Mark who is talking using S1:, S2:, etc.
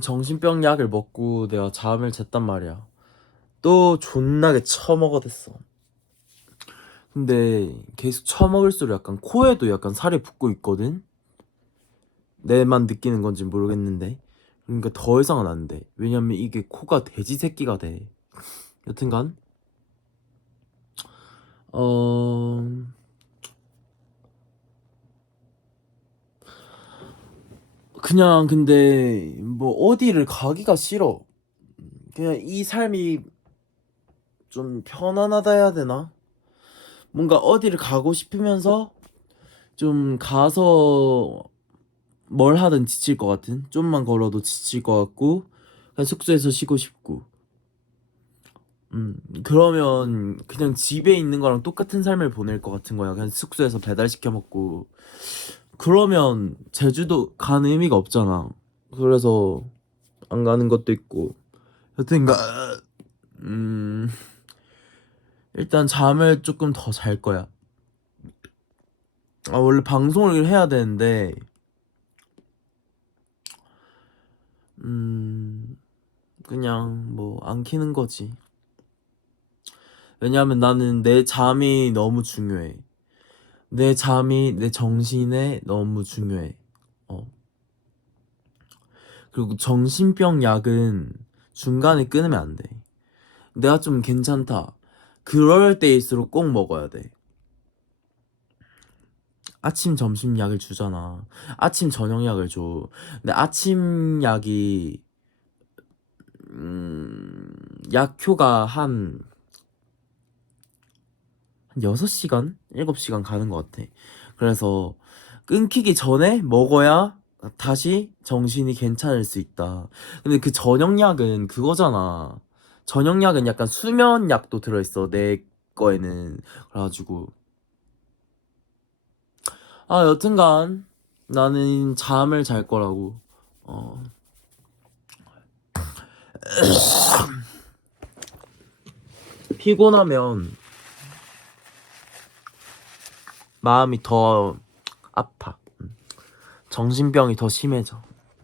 S1: 정신병 약을 먹고 내가 잠을 잤단 말이야. 또 존나게 처먹어댔어. 근데 계속 처먹을수록 약간 코에도 약간 살이 붙고 있거든? 내만 느끼는 건지 모르겠는데. 그러니까 더 이상은 안 돼. 왜냐면 이게 코가 돼지 새끼가 돼. 여튼간, 어, 그냥 근데 뭐 어디를 가기가 싫어. 그냥 이 삶이 좀 편안하다 해야 되나? 뭔가 어디를 가고 싶으면서 좀 가서 뭘 하든 지칠 것 같은? 좀만 걸어도 지칠 것 같고 그냥 숙소에서 쉬고 싶고 음 그러면 그냥 집에 있는 거랑 똑같은 삶을 보낼 것 같은 거야 그냥 숙소에서 배달 시켜 먹고 그러면 제주도 가는 의미가 없잖아 그래서 안 가는 것도 있고 여튼 가 음 일단 잠을 조금 더 잘 거야 아 원래 방송을 해야 되는데 음, 그냥 뭐 안 키는 거지. 왜냐하면 나는 내 잠이 너무 중요해. 내 잠이 내 정신에 너무 중요해. 어. 그리고 정신병 약은 중간에 끊으면 안 돼. 내가 좀 괜찮다. 그럴 때일수록 꼭 먹어야 돼. 아침, 점심 약을 주잖아. 아침, 저녁 약을 줘. 근데 아침 약이 음, 약효가 한, 한 6시간? 7시간 가는 것 같아. 그래서 끊기기 전에 먹어야 다시 정신이 괜찮을 수 있다. 근데 그 저녁약은 그거잖아. 저녁약은 약간 수면약도 들어있어. 내 거에는. 그래가지고. 아, 여튼간 나는 잠을 잘 거라고. 어. 피곤하면 마음이 더 아파. 음. 정신병이 더 심해져.